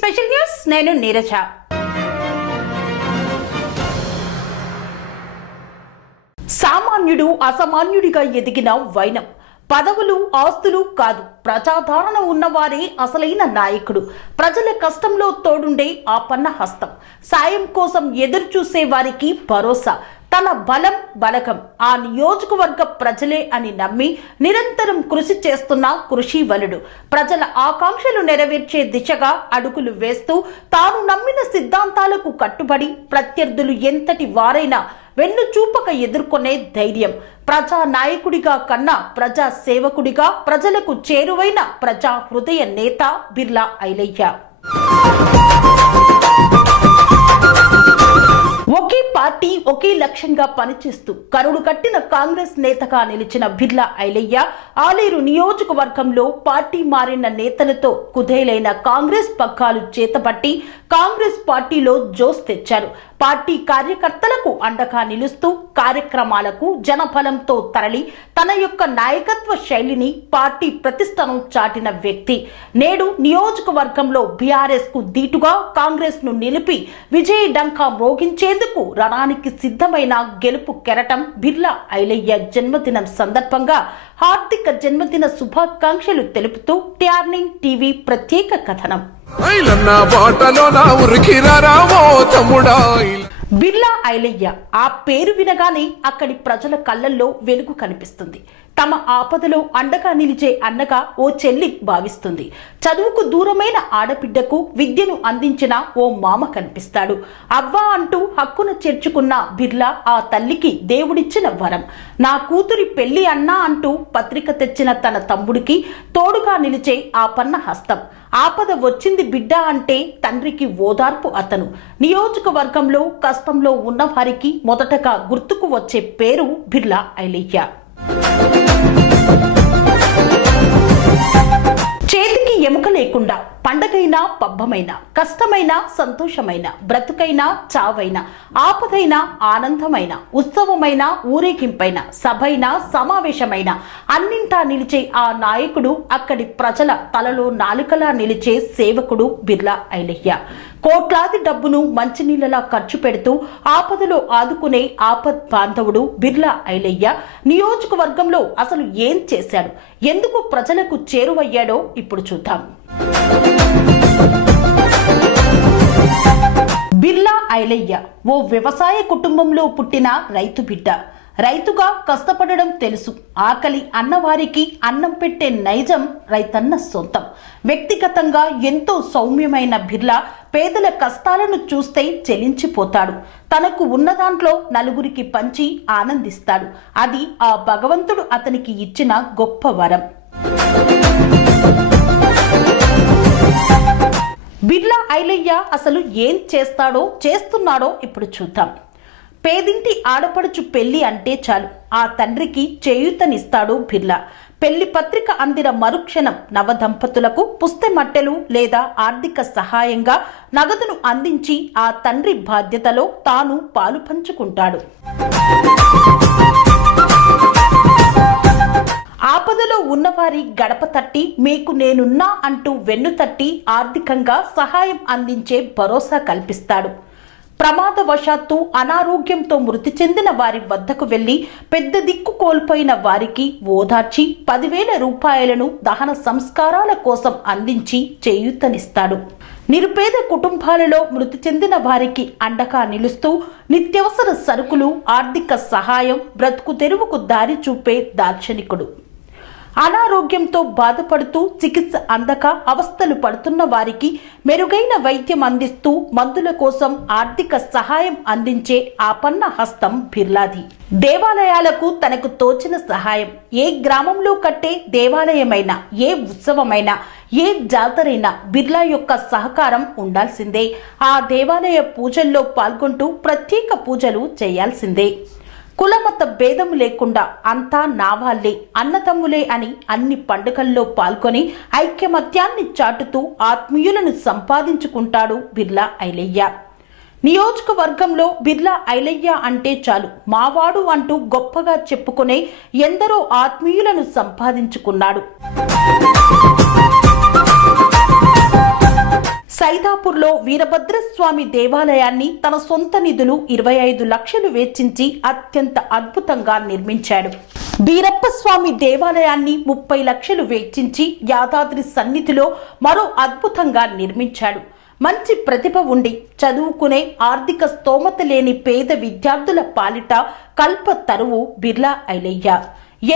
Special news నేను నీరజ. సామాన్యుడు అసామాన్యుడిగా ఎదిగిన వైనం. పదవులు ఆస్తులు కాదు, ప్రజాదరణ ఉన్నవారే అసలైన నాయకుడు. ప్రజల కష్టంలో తోడుండే ఆపన్న హస్తం, సాయం కోసం ఎదురు చూసే వారికి భరోసా. తన బలం బలగం ఆ నియోజకవర్గ ప్రజలే అని నమ్మి నిరంతరం కృషి చేస్తున్న కృషివలుడు. ప్రజల ఆకాంక్షలు నెరవేర్చే దిశగా అడుగులు వేస్తూ తాను నమ్మిన సిద్ధాంతాలకు కట్టుబడి ప్రత్యర్థులు ఎంతటి వారైనా వెన్ను చూపక ఎదుర్కొనే ధైర్యం. ప్రజా నాయకుడిగా కన్నా ప్రజా సేవకుడిగా ప్రజలకు చేరువైన ప్రజా హృదయ నేత బిర్లా ఐలయ్య. ఒకే పార్టీ ఒకే లక్ష్యంగా పనిచేస్తూ కరుడు కట్టిన కాంగ్రెస్ నేతగా నిలిచిన బిర్లా ఐలయ్య ఆలేరు నియోజకవర్గంలో పార్టీ మారిన నేతలతో కుదేలైన కాంగ్రెస్ పగ్గాలు చేతపట్టి కాంగ్రెస్ పార్టీలో జోస్ తెచ్చారు. పార్టీ కార్యకర్తలకు అండగా నిలుస్తూ కార్యక్రమాలకు జనబలంతో తరలి తన యొక్క నాయకత్వ శైలిని పార్టీ ప్రతిష్టను చాటిన వ్యక్తి. నేడు నియోజకవర్గంలో బీఆర్ఎస్ కు దీటుగా కాంగ్రెస్ ను నిలిపి విజయ డంకా మ్రోగించేందుకు రణానికి సిద్ధమైన గెలుపు కెరటం బిర్లా ఐలయ్య జన్మదినం సందర్భంగా హార్దిక జన్మదిన శుభాకాంక్షలు తెలుపుతూ టిఆర్నింగ్ టీవీ ప్రత్యేక కథనం. బిర్లా ఐలయ్య ఆ పేరు వినగానే అక్కడి ప్రజల కళ్ళల్లో వెలుగు కనిపిస్తుంది. తమ ఆపదలో అండగా నిలిచే అన్నగా ఓ చెల్లి భావిస్తుంది. చదువుకు దూరమైన ఆడబిడ్డకు విద్యను అందించిన ఓ మామ కనిపిస్తాడు. అవ్వ అంటూ హక్కున చేర్చుకున్న బిర్లా ఆ తల్లికి దేవుడిచ్చిన వరం. నా కూతురి పెళ్లి అన్నా అంటూ పత్రిక తెచ్చిన తన తమ్ముడికి తోడుగా నిలిచే ఆపన్న హస్తం. ఆపద వచ్చింది బిడ్డ అంటే తండ్రికి ఓదార్పు అతను. నియోజకవర్గంలో కష్టంలో ఉన్న వారికి మొదటగా గుర్తుకు వచ్చే పేరు బిర్లా ఐలయ్య. చేతికి ఎముక లేకుండా పండగైనా పబ్బమైనా కష్టమైన సంతోషమైన బ్రతుకైనా చావైన ఆపదైన ఆనందమైన ఉత్సవమైన ఊరేగింపైన సభైన సమావేశమైన అన్నింటా నిలిచే ఆ నాయకుడు అక్కడి ప్రజల తలలో నాలుకలా నిలిచే సేవకుడు బిర్లా ఐలయ్య. కోట్లాది డబ్బును మంచినీళ్ళలా ఖర్చు పెడుతూ ఆపదలో ఆదుకునే ఆపద్ బాంధవుడు బిర్లా ఐలయ్య నియోజకవర్గంలో అసలు ఏం చేశాడు, ఎందుకు ప్రజలకు చేరువయ్యాడో ఇప్పుడు చూద్దాం. బిర్లా ఐలయ్య ఓ వ్యవసాయ కుటుంబంలో పుట్టిన రైతు బిడ్డ. రైతుగా కష్టపడడం తెలుసు. ఆకలి అన్నవారికి అన్నం పెట్టే నైజం రైతన్న సొంతం. వ్యక్తిగతంగా ఎంతో సౌమ్యమైన బిర్లా పేదల కష్టాలను చూస్తే చెలించిపోతాడు. తనకు ఉన్న దాంట్లో నలుగురికి పంచి ఆనందిస్తాడు. అది ఆ భగవంతుడు అతనికి ఇచ్చిన గొప్ప వరం. బిర్లా ఐలయ్య అసలు ఏం చేస్తాడో చేస్తున్నాడో ఇప్పుడు చూద్దాం. పేదింటి ఆడపడుచు పెళ్లి అంటే చాలు ఆ తండ్రికి చేయూతనిస్తాడు బిర్లా. పెళ్లి పత్రిక అందిన మరుక్షణం నవదంపతులకు పుస్తెమట్టెలు లేదా ఆర్థిక సహాయంగా నగదును అందించి ఆ తండ్రి బాధ్యతలో తాను పాలు పంచుకుంటాడు. ఆపదలో ఉన్నవారి గడప తట్టి మీకు నేనున్నా అంటూ వెన్ను తట్టి ఆర్థికంగా సహాయం అందించే భరోసా కల్పిస్తాడు. ప్రమాదవశాత్తు అనారోగ్యంతో మృతి చెందిన వారి వద్దకు వెళ్లి పెద్ద దిక్కు కోల్పోయిన వారికి ఓదార్చి 10,000 రూపాయలను దహన సంస్కారాల కోసం అందించి చేయూతనిస్తాడు. నిరుపేద కుటుంబాలలో మృతి చెందిన వారికి అండగా నిలుస్తూ నిత్యవసర సరుకులు, ఆర్థిక సహాయం, బ్రతుకు తెరువుకు దారి చూపే దార్శనికుడు. అనారోగ్యంతో బాధపడుతూ చికిత్స అందక అవస్థలు పడుతున్న వారికి మెరుగైన వైద్యం అందిస్తూ మందుల కోసం ఆర్థిక సహాయం అందించే ఆపన్న హస్తం బిర్లాది. దేవాలయాలకు తనకు తోచిన సహాయం. ఏ గ్రామంలో కట్టే దేవాలయమైనా, ఏ ఉత్సవమైనా, ఏ జాతరైనా బిర్లా యొక్క సహకారం ఉండాల్సిందే. ఆ దేవాలయ పూజల్లో పాల్గొంటూ ప్రత్యేక పూజలు చేయాల్సిందే. కులమత భేదము లేకుండా అంతా నావాళ్లే, అన్నతమ్ములే అని అన్ని పండుగల్లో పాల్గొని ఐక్యమత్యాన్ని చాటుతూ ఆత్మీయులను సంపాదించుకుంటాడు బిర్లా ఐలయ్య. నియోజకవర్గంలో బిర్లా ఐలయ్య అంటే చాలు మావాడు అంటూ గొప్పగా చెప్పుకునే ఎందరో ఆత్మీయులను సంపాదించుకున్నాడు. సైదాపూర్లో వీరభద్రస్వామి దేవాలయాన్ని తన సొంత నిధులు 25 లక్షలు వెచ్చించి అత్యంత అద్భుతంగా నిర్మించాడు. వీరప్పస్వామి దేవాలయాన్ని 30 లక్షలు వెచ్చించి యాదాద్రి సన్నిధిలో మరో అద్భుతంగా నిర్మించాడు. మంచి ప్రతిభ ఉండి చదువుకునే ఆర్థిక స్తోమత లేని పేద విద్యార్థుల పాలిట కల్ప తరువు బిర్లా ఐలయ్య.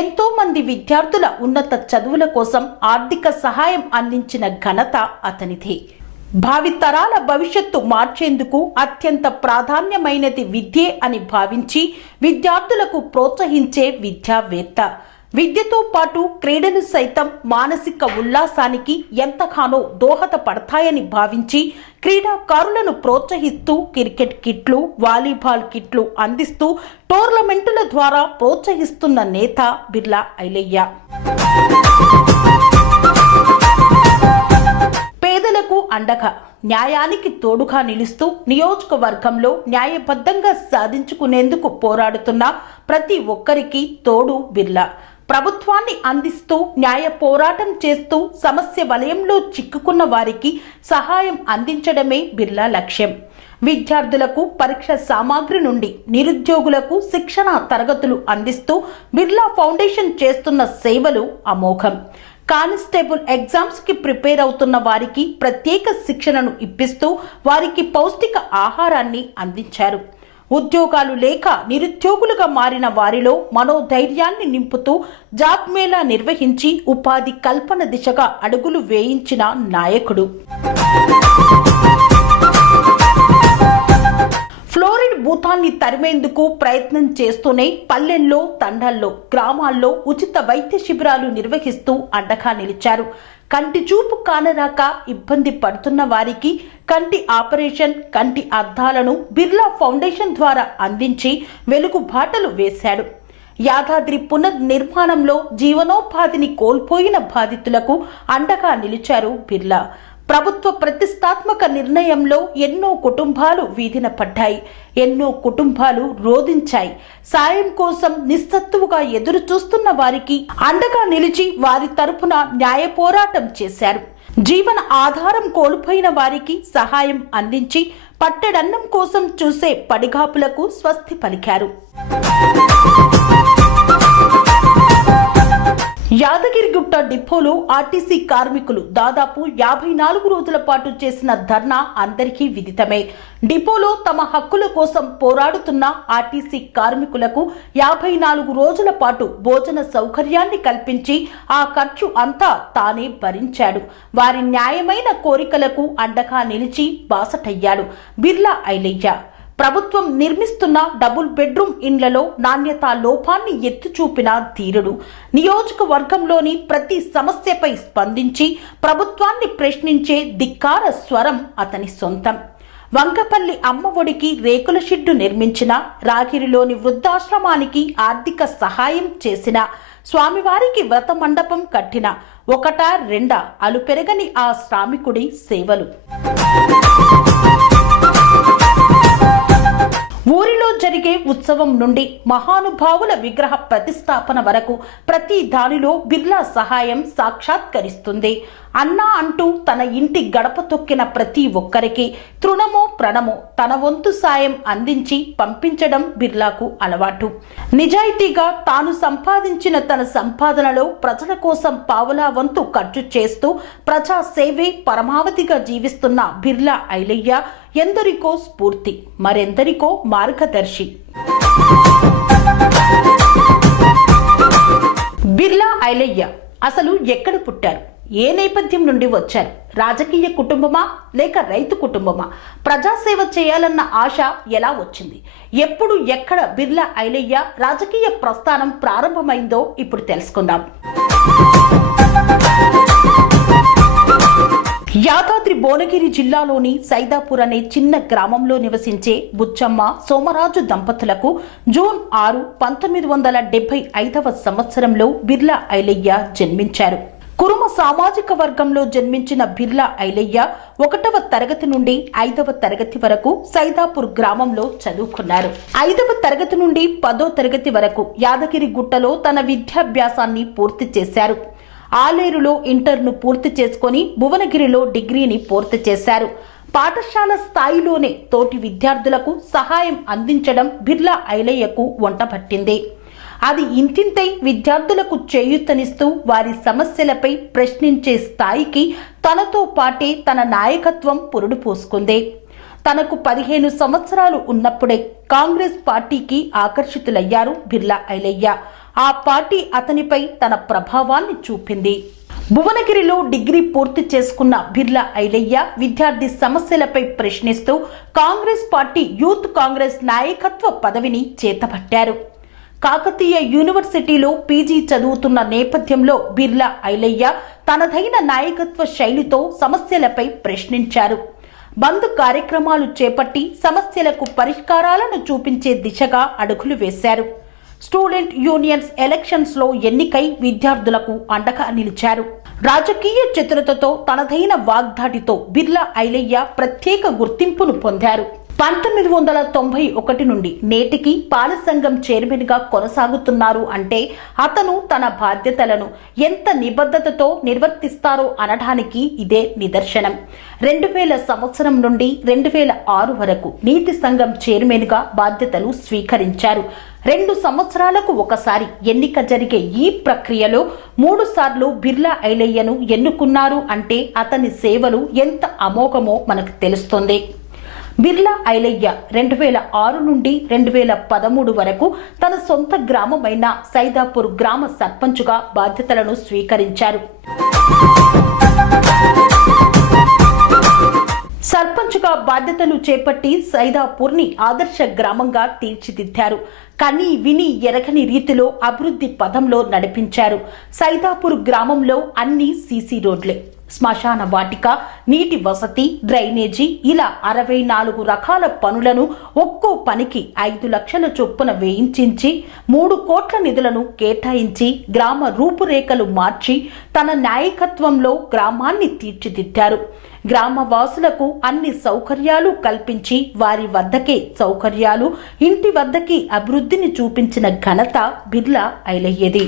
ఎంతో మంది విద్యార్థుల ఉన్నత చదువుల కోసం ఆర్థిక సహాయం అందించిన ఘనత అతనిదే. భావితరాల భవిష్యత్తు మార్చేందుకు అత్యంత ప్రాధాన్యమైనది విద్యే అని భావించి విద్యార్థులకు ప్రోత్సహించే విద్యావేత్త. విద్యతో పాటు క్రీడలు సైతం మానసిక ఉల్లాసానికి ఎంతగానో దోహదపడతాయని భావించి క్రీడాకారులను ప్రోత్సహిస్తూ క్రికెట్ కిట్లు, వాలీబాల్ కిట్లు అందిస్తూ టోర్నమెంటుల ద్వారా ప్రోత్సహిస్తున్న నేత బిర్లా ఐలయ్య. పేదలకు అండగా, న్యాయానికి తోడుగా నిలుస్తూ నియోజకవర్గంలో న్యాయబద్ధంగా సాధించుకునేందుకు పోరాడుతున్న ప్రతి ఒక్కరికి తోడు బిర్లా. ప్రభుత్వాన్ని అందిస్తూ న్యాయ పోరాటం చేస్తూ సమస్య వలయంలో చిక్కుకున్న వారికి సహాయం అందించడమే బిర్లా లక్ష్యం. విద్యార్థులకు పరీక్ష సామాగ్రి నుండి నిరుద్యోగులకు శిక్షణ తరగతులు అందిస్తూ బిర్లా ఫౌండేషన్ చేస్తున్న సేవలు అమోఘం. కానిస్టేబుల్ ఎగ్జామ్స్ కి ప్రిపేర్ అవుతున్న వారికి ప్రత్యేక శిక్షణను ఇప్పిస్తూ వారికి పౌష్టిక ఆహారాన్ని అందించారు. ఉద్యోగాలు లేక నిరుద్యోగులుగా మారిన వారిలో మనోధైర్యాన్ని నింపుతూ జాబ్ మేళా నిర్వహించి ఉపాధి కల్పన దిశగా అడుగులు వేయించిన నాయకుడు. ఫ్లోరిడ్ భూతాన్ని తరిమేందుకు ప్రయత్నం చేస్తూనే పల్లెల్లో, తండాల్లో, గ్రామాల్లో ఉచిత వైద్య శిబిరాలు నిర్వహిస్తూ అండగా నిలిచారు. కంటి చూపు కానరాక ఇబ్బంది పడుతున్న వారికి కంటి ఆపరేషన్, కంటి అద్దాలను బిర్లా ఫౌండేషన్ ద్వారా అందించి వెలుగు బాటలు వేశాడు. యాదాద్రి పునర్నిర్మాణంలో జీవనోపాధిని కోల్పోయిన బాధితులకు అండగా నిలిచారు బిర్లా. ప్రభుత్వ ప్రతిష్టాత్మక నిర్ణయంలో ఎన్నో కుటుంబాలు వీధిన పడ్డాయి. ఎన్నో కుటుంబాలు రోధించాయి. సాయం కోసం నిస్సత్తువుగా ఎదురు చూస్తున్న వారికి అండగా నిలిచి వారి తరపున న్యాయ పోరాటం చేశారు. జీవన ఆధారం కోల్పోయిన వారికి సహాయం అందించి పట్టెడన్నం కోసం చూసే పడిగాపులకు స్వస్తి పలికారు. యాదగిరిగుట్ట డిపోలో ఆర్టీసీ కార్మికులు దాదాపు 54 రోజుల పాటు చేసిన ధర్నా అందరికీ విదితమే. డిపోలో తమ హక్కుల కోసం పోరాడుతున్న ఆర్టీసీ కార్మికులకు 54 రోజుల పాటు భోజన సౌకర్యాన్ని కల్పించి ఆ ఖర్చు అంతా తానే భరించాడు. వారి న్యాయమైన కోరికలకు అండగా నిలిచి బాసటయ్యాడు బిర్లా ఐలయ్య. ప్రభుత్వం నిర్మిస్తున్న డబుల్ బెడ్రూమ్ ఇండ్లలో నాణ్యతా లోపాన్ని ఎత్తి చూపిన ధీరుడు. నియోజకవర్గంలోని ప్రతి సమస్యపై స్పందించి ప్రభుత్వాన్ని ప్రశ్నించే ధిక్కార స్వరం అతని సొంతం. వంకపల్లి అమ్మఒడికి రేకుల షెడ్డు నిర్మించిన, రాగిరిలోని వృద్ధాశ్రమానికి ఆర్థిక సహాయం చేసిన, స్వామివారికి వ్రత మండపం కట్టిన, ఒకటా రెండా అలుపెరగని ఆ శ్రామికుడి సేవలు. ఊరిలో జరిగే ఉత్సవం నుండి మహానుభావుల విగ్రహ ప్రతిష్టాపన వరకు ప్రతి దానిలో బిర్లా సహాయం సాక్షాత్కరిస్తుంది. అన్నా అంటూ తన ఇంటి గడప తొక్కిన ప్రతి ఒక్కరికి తృణమో ప్రణమో తన వంతు సాయం అందించి పంపించడం బిర్లాకు అలవాటు. నిజాయితీగా తాను సంపాదించిన తన సంపాదనలో ప్రజల కోసం పావలా వంతు ఖర్చు చేస్తూ ప్రజా సేవే పరమావధిగా జీవిస్తున్న బిర్లా ఐలయ్య ఎందరికో స్ఫూర్తి, మరెందరికో మార్గదర్శి. బిర్లా ఐలయ్య అసలు ఎక్కడ పుట్టారు? ఏ నేపథ్యం నుండి వచ్చారు? రాజకీయ కుటుంబమా లేక రైతు కుటుంబమా? ప్రజాసేవ చేయాలన్న ఆశ ఎలా వచ్చింది? ఎప్పుడు ఎక్కడ బిర్లా ఐలయ్య రాజకీయ ప్రస్థానం ప్రారంభమైందో ఇప్పుడు తెలుసుకుందాం. యాదాద్రి భువనగిరి జిల్లాలోని సైదాపూర్ అనే చిన్న గ్రామంలో నివసించే బుచ్చమ్మ సోమరాజు దంపతులకు జూన్ 6, 1975వ సంవత్సరంలో బిర్లా ఐలయ్య జన్మించారు. కురుమ సామాజిక వర్గంలో జన్మించిన బిర్లా ఐలయ్య 1వ తరగతి నుండి 5వ తరగతి వరకు సైదాపూర్ గ్రామంలో చదువుకున్నారు. 5వ తరగతి నుండి 10వ తరగతి వరకు యాదగిరి గుట్టలో తన విద్యాభ్యాసాన్ని పూర్తి చేశారు. ఆలేరులో ఇంటర్ను పూర్తి చేసుకొని భువనగిరిలో డిగ్రీని పూర్తి చేశారు. పాఠశాల స్థాయిలోనే తోటి విద్యార్థులకు సహాయం అందించడం బిర్లా ఐలయ్యకు వంటపట్టింది. అది ఇంతింతై విద్యార్థులకు చేయూతనిస్తూ వారి సమస్యలపై ప్రశ్నించే స్థాయికి తనతో పాటే తన నాయకత్వం పురుడు పోసుకుంది. తనకు 15 సంవత్సరాలు ఉన్నప్పుడే కాంగ్రెస్ పార్టీకి ఆకర్షితులయ్యారు బిర్లా ఐలయ్య. ఆ పార్టీ అతనిపై తన ప్రభావాన్ని చూపింది. భువనగిరిలో డిగ్రీ పూర్తి చేసుకున్న బిర్లా ఐలయ్య విద్యార్థి సమస్యలపై ప్రశ్నిస్తూ కాంగ్రెస్ పార్టీ యూత్ కాంగ్రెస్ నాయకత్వ పదవిని చేతపట్టారు. కాకతీయ యూనివర్సిటీలో పీజీ చదువుతున్న నేపథ్యంలో బిర్లా ఐలయ్య తనదైన నాయకత్వ శైలితో సమస్యలపై ప్రశ్నించారు. బంద్ కార్యక్రమాలు చేపట్టి సమస్యలకు పరిష్కారాలను చూపించే దిశగా అడుగులు వేశారు. స్టూడెంట్ యూనియన్స్ ఎలక్షన్స్ లో ఎన్నికై విద్యార్థులకు అండగా నిలిచారు. రాజకీయ చతురతతో తనదైన వాగ్దాటితో బిర్లా ఐలయ్య ప్రత్యేక గుర్తింపును పొందారు. 1991 నుండి నేటికి పాలక సంఘం చైర్మన్ గా కొనసాగుతున్నారు అంటే అతను తన బాధ్యతలను ఎంత నిబద్ధతతో నిర్వర్తిస్తారో అనడానికి ఇదే నిదర్శనం. 2000 సంవత్సరం నుండి 2006 వరకు నీటి సంఘం చైర్మన్ గా బాధ్యతలు స్వీకరించారు. 2 సంవత్సరాలకు ఒకసారి ఎన్నిక జరిగే ఈ ప్రక్రియలో 3 సార్లు బిర్లా ఐలయ్యను ఎన్నుకున్నారు అంటే అతని సేవలు ఎంత అమోఘమో మనకు తెలుస్తుంది. బిర్లా ఐలయ్య 2006 నుండి 2013 వరకు తన సొంత గ్రామమైన సైదాపూర్ గ్రామ సర్పంచ్గా బాధ్యతలను స్వీకరించారు. సర్పంచ్గా బాధ్యతలు చేపట్టి సైదాపూర్ని ఆదర్శ గ్రామంగా తీర్చిదిద్దారు. కని విని ఎరగని రీతిలో అభివృద్ధి పథంలో నడిపించారు. సైదాపూర్ గ్రామంలో అన్ని సీసీ రోడ్లే, శ్మశాన వాటిక, నీటి వసతి, డ్రైనేజీ ఇలా 64 రకాల పనులను ఒక్కో పనికి 5 లక్షల చొప్పున వేయించి 3 కోట్ల నిధులను కేటాయించి గ్రామ రూపురేఖలు మార్చి తన నాయకత్వంలో గ్రామాన్ని తీర్చిదిద్దారు. గ్రామవాసులకు అన్ని సౌకర్యాలు కల్పించి వారి వద్దకే సౌకర్యాలు, ఇంటి వద్దకి అభివృద్ధిని చూపించిన ఘనత బిర్లా ఐలయ్యది.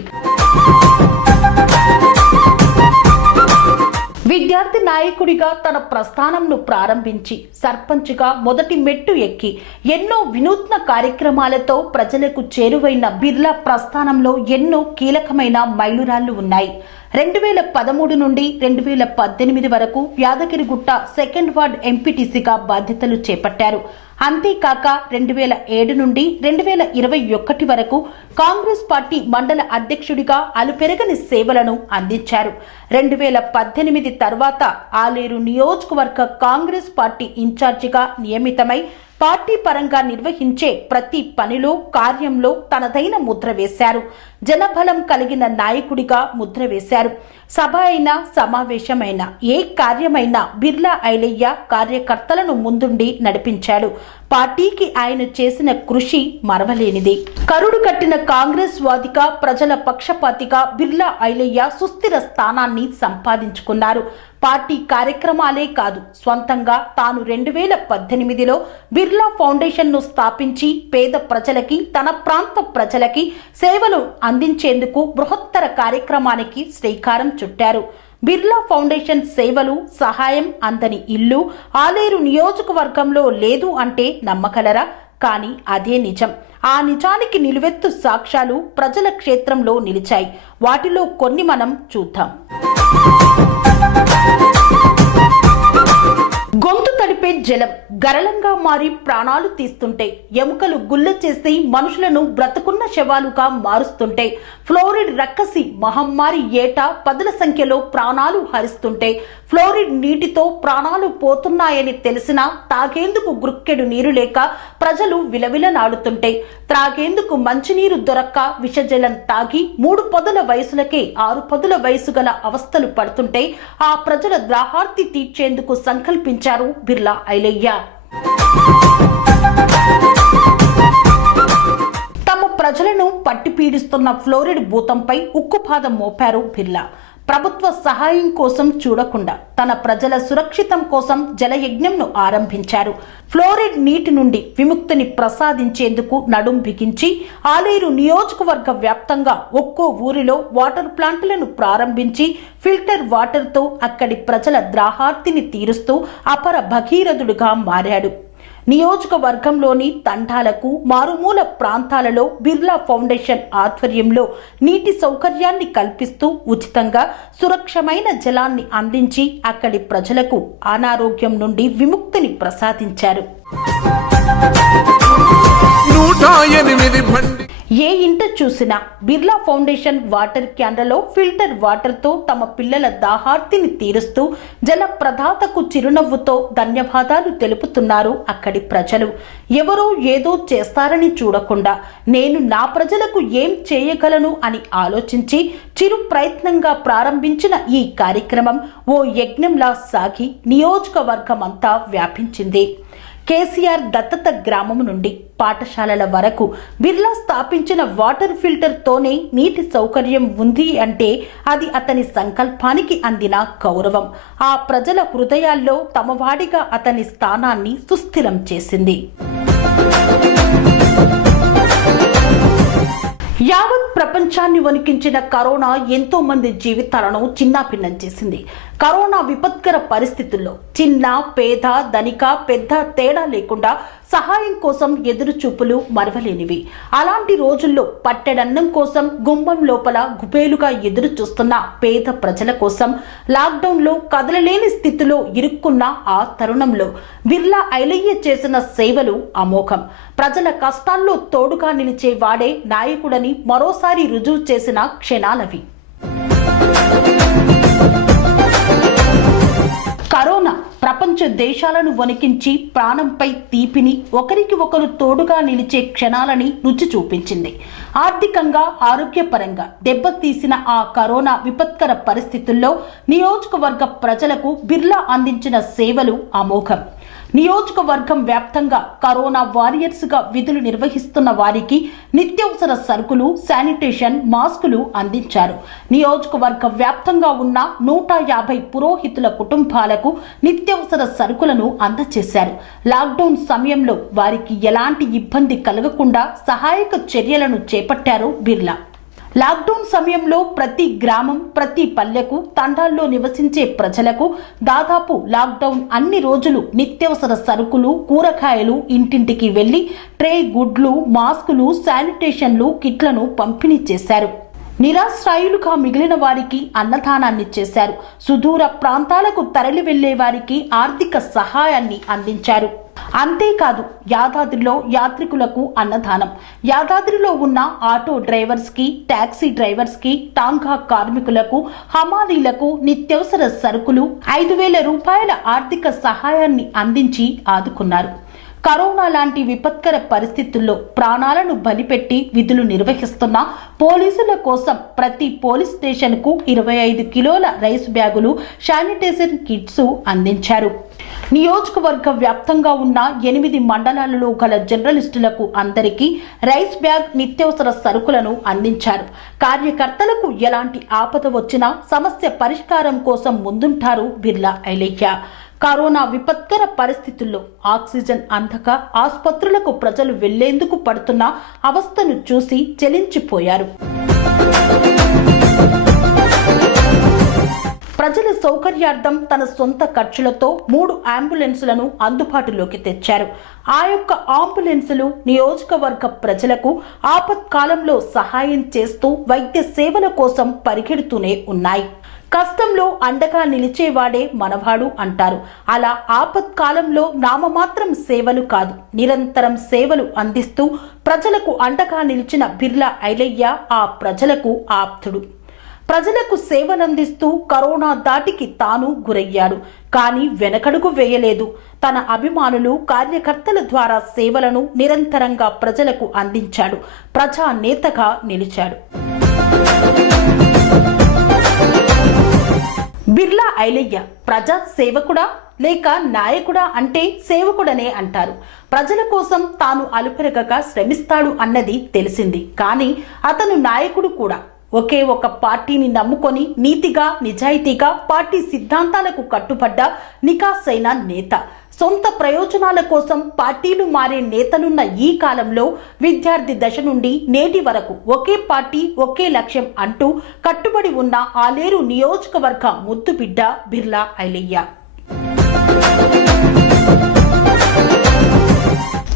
విద్యార్థి నాయకుడిగా తన ప్రస్థానంను ప్రారంభించి సర్పంచ్గా మొదటి మెట్టు ఎక్కి ఎన్నో వినూత్న కార్యక్రమాలతో ప్రజలకు చేరువైన బిర్లా ప్రస్థానంలో ఎన్నో కీలకమైన మైలురాళ్లు ఉన్నాయి. 2013 నుండి 2018 వరకు యాదగిరిగుట్ట 2nd వార్డ్ ఎంపీటీసీగా బాధ్యతలు చేపట్టారు. అంతేకాక 2007 నుండి 2021 వరకు కాంగ్రెస్ పార్టీ మండల అధ్యక్షుడిగా అలుపెరగని సేవలను అందించారు. 2018 తర్వాత ఆలేరు నియోజకవర్గ కాంగ్రెస్ పార్టీ ఇన్ఛార్జిగా నియమితమై పార్టీ పరంగా నిర్వహించే ప్రతి పనిలో కార్యంలో తనదైన ముద్ర వేశారు. జనబలం కలిగిన నాయకుడిగా ముద్ర వేశారు. సభ అయినా సమావేశమైన ఏ కార్యమైనా బిర్లా ఐలయ్య కార్యకర్తలను ముందుండి నడిపించాడు. పార్టీకి ఆయన చేసిన కృషి మరవలేనిది. కరుడు కట్టిన కాంగ్రెస్ వాదిగా ప్రజల పక్షపాతిగా బిర్లా ఐలయ్య సుస్థిర స్థానాన్ని సంపాదించుకున్నారు. పార్టీ కార్యక్రమాలే కాదు, స్వంతంగా తాను 2018లో బిర్లా ఫౌండేషన్ను స్థాపించి పేద ప్రజలకి, తన ప్రాంత ప్రజలకి సేవలు అందించేందుకు బృహత్తర కార్యక్రమానికి శ్రీకారం చుట్టారు. బిర్లా ఫౌండేషన్ సేవలు, సహాయం అందని ఇల్లు ఆలేరు నియోజకవర్గంలో లేదు అంటే నమ్మగలరా? కానీ అదే నిజం. ఆ నిజానికి నిలువెత్తు సాక్ష్యాలు ప్రజల క్షేత్రంలో నిలిచాయి. వాటిలో కొన్ని మనం చూద్దాం. గొంతు తడిపే జలం గరళంగా మారి ప్రాణాలు తీస్తుంటే, ఎముకలు గుల్ల చేసి మనుషులను బ్రతుకున్న శవాలుగా మారుస్తుంటే, ఫ్లోరిడ్ రక్కసి మహమ్మారి ఏటా పదుల సంఖ్యలో ప్రాణాలు హరిస్తుంటే, ఫ్లోరిడ్ నీటితో ప్రాణాలు పోతున్నాయని తెలిసినా తాగేందుకు గుక్కెడు నీరు లేక ప్రజలు విలవిలనాడుతుంటే, త్రాగేందుకు మంచినీరు దొరక్క విషజలం తాగి 3 పదుల వయసులకే 6 పదుల వయసు గల అవస్థలు పడుతుంటే, ఆ ప్రజల దాహార్తి తీర్చేందుకు సంకల్పించారు బిర్లా ఐలయ్య. తమ ప్రజలను పట్టి పీడిస్తున్న ఫ్లోరిడ్ భూతంపై ఉక్కుపాదం మోపారు బిర్లా. ప్రభుత్వ సహాయం కోసం చూడకుండా తన ప్రజల సురక్షితం కోసం జలయజ్ఞంను ఆరంభించారు. ఫ్లోరైడ్ నీటి నుండి విముక్తిని ప్రసాదించేందుకు నడుం బిగించి ఆలేరు నియోజకవర్గ వ్యాప్తంగా ఒక్కో ఊరిలో వాటర్ ప్లాంట్లను ప్రారంభించి ఫిల్టర్ వాటర్తో అక్కడి ప్రజల దాహార్తిని తీరుస్తూ అపర భగీరథుడుగా మారాడు. నియోజకవర్గంలోని తండాలకు మారుమూల ప్రాంతాలలో బిర్లా ఫౌండేషన్ ఆధ్వర్యంలో నీటి సౌకర్యాన్ని కల్పిస్తూ ఉచితంగా సురక్షమైన జలాన్ని అందించి అక్కడి ప్రజలకు అనారోగ్యం నుండి విముక్తిని ప్రసాదించారు. ఏ ఇంట చూసినా బిర్లా ఫౌండేషన్ వాటర్ క్యాన్లలో ఫిల్టర్ వాటర్తో తమ పిల్లల దాహార్తిని తీరుస్తూ జల ప్రదాతకు చిరునవ్వుతో ధన్యవాదాలు తెలుపుతున్నారు అక్కడి ప్రజలు. ఎవరో ఏదో చేస్తారని చూడకుండా నేను నా ప్రజలకు ఏం చేయగలను అని ఆలోచించి చిరు ప్రయత్నంగా ప్రారంభించిన ఈ కార్యక్రమం ఓ యజ్ఞంలా సాగి నియోజకవర్గమంతా వ్యాపించింది. కేసీఆర్ దత్తత గ్రామం నుండి పాఠశాలల వరకు బిర్లా స్థాపించిన వాటర్ ఫిల్టర్తోనే నీటి సౌకర్యం ఉంది అంటే అది అతని సంకల్పానికి అందిన గౌరవం. ఆ ప్రజల హృదయాల్లో తమవాడిగా అతని స్థానాన్ని సుస్థిరం చేసింది. యావత్ ప్రపంచాన్ని వణికించిన కరోనా ఎంతో మంది జీవితాలను చిన్నాభిన్నం చేసింది. కరోనా విపత్కర పరిస్థితుల్లో చిన్న పేద ధనిక పెద్ద తేడా లేకుండా సహాయం కోసం ఎదురు చూపులు మరవలేనివి. అలాంటి రోజుల్లో పట్టెడన్నం కోసం గుమ్మం లోపల గుబేలుగా ఎదురు చూస్తున్న పేద ప్రజల కోసం లాక్డౌన్లో కదలలేని స్థితిలో ఇరుక్కున్న ఆ తరుణంలో బిర్లా ఐలయ్య చేసిన సేవలు అమోఘం. ప్రజల కష్టాల్లో తోడుగా నిలిచే వాడే నాయకుడని మరోసారి రుజువు చేసిన క్షణాలవి. కరోనా ప్రపంచ దేశాలను వణికించి ప్రాణంపై తీపిని ఒకరికి ఒకరు తోడుగా నిలిచే క్షణాలని రుచి చూపించింది. ఆర్థికంగా ఆరోగ్యపరంగా దెబ్బతీసిన ఆ కరోనా విపత్కర పరిస్థితుల్లో నియోజకవర్గ ప్రజలకు బిర్లా అందించిన సేవలు అమోఘం. నియోజకవర్గం వ్యాప్తంగా కరోనా వారియర్స్గా విధులు నిర్వహిస్తున్న వారికి నిత్యావసర సరుకులు, శానిటేషన్, మాస్కులు అందించారు. నియోజకవర్గ వ్యాప్తంగా ఉన్న 150 పురోహితుల కుటుంబాలకు నిత్యావసర సరుకులను అందజేశారు. లాక్డౌన్ సమయంలో వారికి ఎలాంటి ఇబ్బంది కలగకుండా సహాయక చర్యలను చేపట్టారు బిర్లా. లాక్డౌన్ సమయంలో ప్రతి గ్రామం, ప్రతి పల్లెకు, తండాల్లో నివసించే ప్రజలకు దాదాపు లాక్డౌన్ అన్ని రోజులు నిత్యావసర సరుకులు, కూరగాయలు ఇంటింటికి వెళ్లి ట్రే, గుడ్లు, మాస్కులు, శానిటేషన్లు, కిట్లను పంపిణీ చేశారు. నిరాశ్రయులుగా మిగిలిన వారికి అన్నదానాన్ని చేశారు. సుదూర ప్రాంతాలకు తరలి వెళ్లే వారికి ఆర్థిక సహాయాన్ని అందించారు. అంతేకాదు యాదాద్రిలో యాత్రికులకు అన్నదానం, యాదాద్రిలో ఉన్న ఆటో డ్రైవర్స్ కి, టాక్సీ డ్రైవర్స్ కి, టాంగా కార్మికులకు, హమాలీలకు నిత్యావసర సరుకులు 5,000 రూపాయల ఆర్థిక సహాయాన్ని అందించి ఆదుకున్నారు. కరోనా లాంటి విపత్కర పరిస్థితుల్లో ప్రాణాలను బలిపెట్టి విధులు నిర్వహిస్తున్న పోలీసుల కోసం ప్రతి పోలీస్ స్టేషన్కు 25 కిలోల రైస్ బ్యాగులు, శానిటైజర్ కిట్స్ అందించారు. నియోజకవర్గ వ్యాప్తంగా ఉన్న 8 మండలాలలో గల జర్నలిస్టులకు అందరికీ రైస్ బ్యాగ్, నిత్యావసర సరుకులను అందించారు. కార్యకర్తలకు ఎలాంటి ఆపద వచ్చినా సమస్య పరిష్కారం కోసం ముందుంటారు బిర్లా ఐలయ్య. కరోనా విపత్కర పరిస్థితుల్లో ఆక్సిజన్ అందక ఆసుపత్రులకు ప్రజలు వెళ్లేందుకు పడుతున్న అవస్థను చూసి చెలించిపోయారు. ప్రజల సౌకర్యార్థం తన సొంత ఖర్చులతో 3 అంబులెన్సులను అందుబాటులోకి తెచ్చారు. ఆ యొక్క అంబులెన్సులు నియోజకవర్గ ప్రజలకు ఆపత్కాలంలో సహాయం చేస్తూ వైద్య సేవల కోసం పరిగెడుతూనే ఉన్నాయి. కష్టంలో అండగా నిలిచేవాడే మనవాడు అంటారు. అలా ఆపత్కాలంలో నామమాత్రం సేవలు కాదు, నిరంతరం సేవలు అందిస్తూ ప్రజలకు అండగా నిలిచిన బిర్లా ఐలయ్య ఆ ప్రజలకు ఆప్తుడు. ప్రజలకు సేవలందిస్తూ కరోనా దాటికి తాను గురయ్యాడు. కానీ వెనకడుగు వేయలేదు. తన అభిమానులు, కార్యకర్తల ద్వారా సేవలను నిరంతరంగా ప్రజలకు అందించాడు. ప్రజా నేతగా నిలిచాడు. బిర్లా ఐలయ్య ప్రజా సేవకుడా లేక నాయకుడా అంటే సేవకుడనే అంటారు. ప్రజల కోసం తాను అలుపెరగక శ్రమిస్తాడు అన్నది తెలిసింది. కానీ అతను నాయకుడు కూడా. ఒకే ఒక పార్టీని నమ్ముకొని నీతిగా నిజాయితీగా పార్టీ సిద్ధాంతాలకు కట్టుబడ్డ నికాసైన నేత. సొంత ప్రయోజనాల కోసం పార్టీలు మారే నేతలున్న ఈ కాలంలో విద్యార్థి దశ నుండి నేటి వరకు ఒకే పార్టీ ఒకే లక్ష్యం అంటూ కట్టుబడి ఉన్న ఆలేరు నియోజకవర్గ ముద్దుబిడ్డ బిర్లా ఐలయ్య.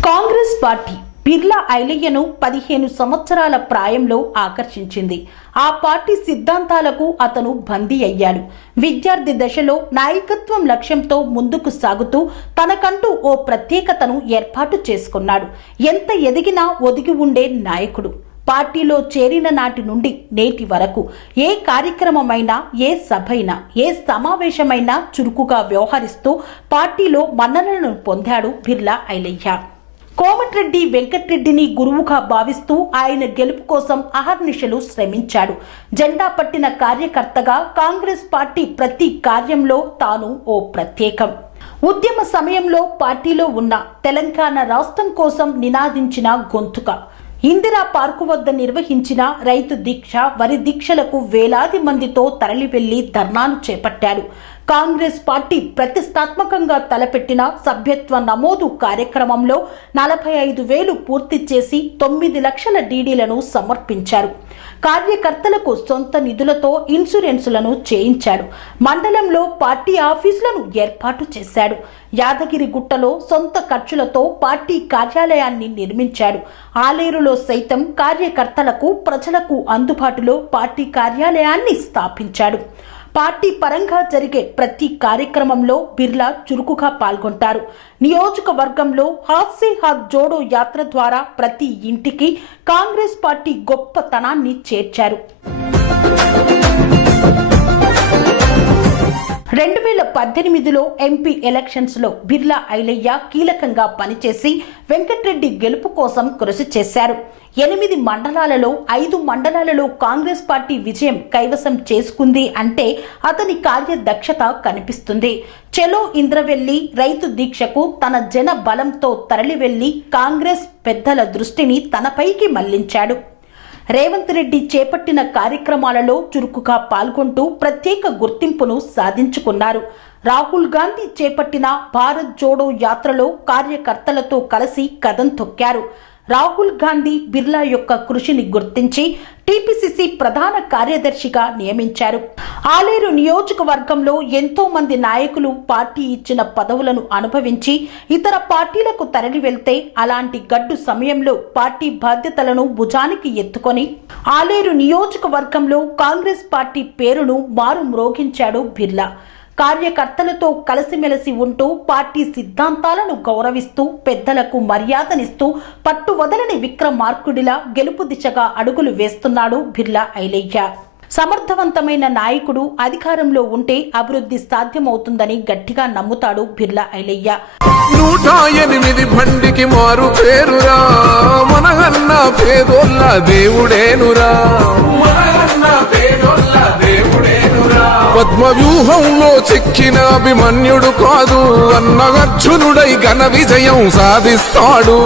కాంగ్రెస్ పార్టీ బిర్లా ఐలయ్యను 15 సంవత్సరాల ప్రాయంలో ఆకర్షించింది. ఆ పార్టీ సిద్ధాంతాలకు అతను బందీ అయ్యాడు. విద్యార్థి దశలో నాయకత్వం లక్ష్యంతో ముందుకు సాగుతూ తనకంటూ ఓ ప్రత్యేకతను ఏర్పాటు చేసుకున్నాడు. ఎంత ఎదిగినా ఒదిగి ఉండే నాయకుడు. పార్టీలో చేరిన నాటి నుండి నేటి వరకు ఏ కార్యక్రమమైనా, ఏ సభైనా, ఏ సమావేశమైనా చురుకుగా వ్యవహరిస్తూ పార్టీలో మన్ననలను పొందాడు బిర్లా ఐలయ్య. కోమటిరెడ్డి వెంకటరెడ్డిని గురువుగా భావిస్తూ ఆయన గెలుపు కోసం అహర్నిశలు శ్రమించాడు. జెండా పట్టిన కార్యకర్తగా కాంగ్రెస్ పార్టీ ప్రతి కార్యంలో తాను ఓ ప్రత్యేకం. ఉద్యమ సమయంలో పార్టీలో ఉన్న తెలంగాణ రాష్ట్రం కోసం నినాదించిన గొంతుక. ఇందిరా పార్కు వద్ద నిర్వహించిన రైతు దీక్ష, వరి దీక్షలకు వేలాది మందితో తరలి వెళ్లి ధర్నాలు చేపట్టాడు. కాంగ్రెస్ పార్టీ ప్రతిష్టాత్మకంగా తలపెట్టిన సభ్యత్వ నమోదు కార్యక్రమంలో 45,000 పూర్తి చేసి 9 లక్షల డీడీలను సమర్పించారు. కార్యకర్తలకు సొంత నిధులతో ఇన్సూరెన్సులను చేయించాడు. మండలంలో పార్టీ ఆఫీసులను ఏర్పాటు చేశాడు. యాదగిరిగుట్టలో సొంత ఖర్చులతో పార్టీ కార్యాలయాన్ని నిర్మించాడు. ఆలేరులో సైతం కార్యకర్తలకు, ప్రజలకు అందుబాటులో పార్టీ కార్యాలయాన్ని స్థాపించాడు. పార్టీ పరంగా జరిగే ప్రతి కార్యక్రమంలో బిర్లా చురుకుగా పాల్గొంటారు. నియోజకవర్గంలో హాత్ సే హాత్ జోడో యాత్ర ద్వారా ప్రతి ఇంటికి కాంగ్రెస్ పార్టీ గొప్పతనాన్ని చేర్చారు. 2018లో ఎంపీ ఎలక్షన్స్ లో బిర్లా ఐలయ్య కీలకంగా పనిచేసి వెంకటరెడ్డి గెలుపు కోసం కృషి చేశారు. 8 మండలాలలో 5 మండలాలలో కాంగ్రెస్ పార్టీ విజయం కైవసం చేసుకుంది అంటే అతని కార్యదక్షత కనిపిస్తుంది. చెలో ఇంద్రవెల్లి రైతు దీక్షకు తన జన బలంతో తరలి వెళ్లి కాంగ్రెస్ పెద్దల దృష్టిని తనపైకి మళ్లించాడు. రేవంత్ రెడ్డి చేపట్టిన కార్యక్రమాలలో చురుకుగా పాల్గొంటూ ప్రత్యేక గుర్తింపును సాధించుకున్నారు. రాహుల్ గాంధీ చేపట్టిన భారత్ జోడో యాత్రలో కార్యకర్తలతో కలిసి కదం తొక్కారు. రాహుల్ గాంధీ బిర్లా యొక్క కృషిని గుర్తించి టీపీసీసీ ప్రధాన కార్యదర్శిగా నియమించారు. ఆలేరు నియోజకవర్గంలో ఎంతో మంది నాయకులు పార్టీ ఇచ్చిన పదవులను అనుభవించి ఇతర పార్టీలకు తరలి వెళ్తే అలాంటి గడ్డు సమయంలో పార్టీ బాధ్యతలను భుజానికి ఎత్తుకొని ఆలేరు నియోజకవర్గంలో కాంగ్రెస్ పార్టీ పేరును మారుమ్రోగించాడు బిర్లా. కార్యకర్తలతో కలిసిమెలిసి ఉంటూ పార్టీ సిద్ధాంతాలను గౌరవిస్తూ పెద్దలకు మర్యాదనిస్తూ పట్టువదలని విక్రమార్కుడిలా గెలుపు దిశగా అడుగులు వేస్తున్నాడు బిర్లా ఐలయ్య. సమర్థవంతమైన నాయకుడు అధికారంలో ఉంటే అభివృద్ధి సాధ్యమవుతుందని గట్టిగా నమ్ముతాడు బిర్లా ఐలయ్య. 108 బండికి మారు పేరురా, మనగన్న పేదోళ్ళ దేవుడేనురా, పద్మ వ్యూహంలో చెక్కిన అభిమన్యుడు కాదు, అన్నగర్జునుడై ఘన విజయం సాధిస్తాడు.